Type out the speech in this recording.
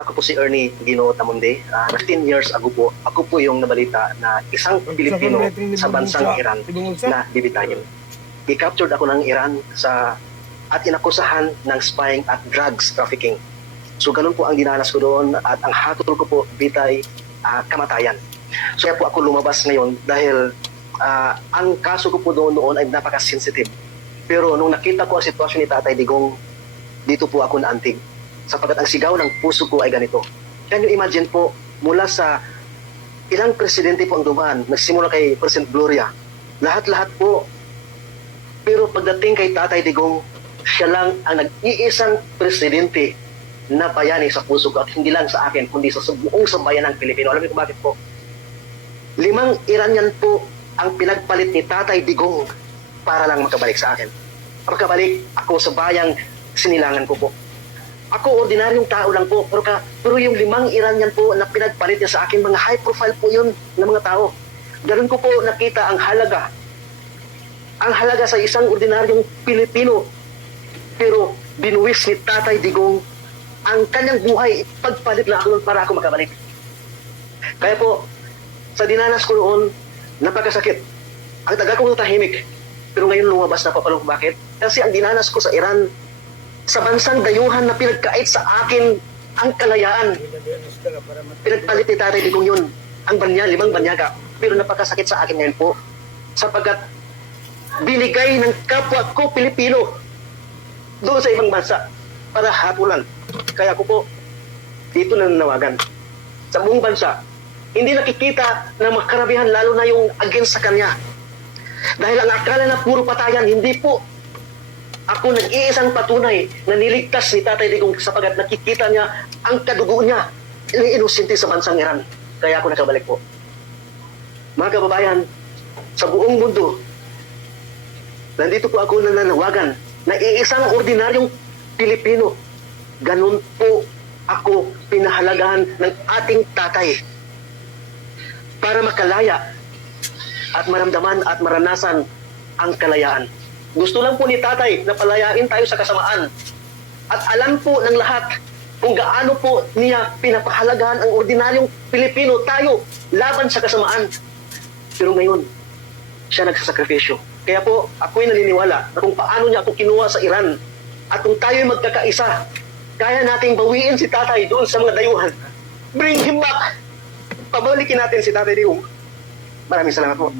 Ako po si Ernie Ginoo Tamonde. 15 years ago po, ako po yung nabalita na isang Pilipino sa bansang Iran na bibitayin. I-captured ako ng Iran at inakusahan ng spying at drugs trafficking. So ganun po ang dinanas ko doon at ang hatol ko po bitay kamatayan. So kaya po ako lumabas ngayon dahil ang kaso ko po noon ay napaka-sensitive. Pero nung nakita ko ang sitwasyon ni Tatay Digong, dito po ako naantig. Sapagkat ang sigaw ng puso ko ay ganito. Can you imagine po, mula sa ilang presidente po ang dumaan, nagsimula kay President Gloria, lahat-lahat po. Pero pagdating kay Tatay Digong, siya lang ang nag-iisang presidente na bayani sa puso ko at hindi lang sa akin, kundi sa buong sambayan ng Pilipino. Alam niyo kung bakit po? 5 Iranian po ang pinagpalit ni Tatay Digong para lang makabalik sa akin. Makabalik ako sa bayang sinilangan ko po. Ako, ordinaryong tao lang po, pero yung 5 Iranian po na pinagpalit niya sa akin, mga high profile po yun ng mga tao. Ganun ko po nakita ang halaga. Ang halaga sa isang ordinaryong Pilipino. Pero binuwis ni Tatay Digong ang kanyang buhay, pagpalit na ako para ako makabalik. Kaya po, sa dinanas ko noon, napakasakit. Ang taga ko tahimik. Pero ngayon lumabas na papalong bakit? Kasi ang dinanas ko sa Iran, sa bansang dayuhan na pinagkait sa akin ang kalayaan. Pinagpalit ni Tatay Digong yun. Ang 5 banyaga. Pero napakasakit sa akin ngayon po. Sapagkat binigay ng kapwa ko Pilipino doon sa ibang bansa para hatulan. Kaya ko po dito nananawagan sa buong bansa. Hindi nakikita ng makarabihan lalo na yung against sa kanya. Dahil ang akala na puro patayan, hindi po. Ako nag-iisang patunay na niligtas ni Tatay Digong sapagat nakikita niya ang kadugo niya inusinti sa bansang Iran. Kaya ako nakabalik po. Mga kababayan, sa buong mundo, nandito po ako nananawagan na iisang ordinaryong Pilipino. Ganun po ako pinahalagahan ng ating tatay para makalaya at maramdaman at maranasan ang kalayaan. Gusto lang po ni Tatay na palayain tayo sa kasamaan. At alam po ng lahat kung gaano po niya pinapahalagahan ang ordinaryong Pilipino, tayo, laban sa kasamaan. Pero ngayon, siya nagsasakripisyo. Kaya po, ako'y naniniwala na kung paano niya ako kinuha sa Iran at kung tayo'y magkakaisa, kaya nating bawiin si Tatay doon sa mga dayuhan. Bring him back! Pabalikin natin si Tatay Digong. Maraming salamat po.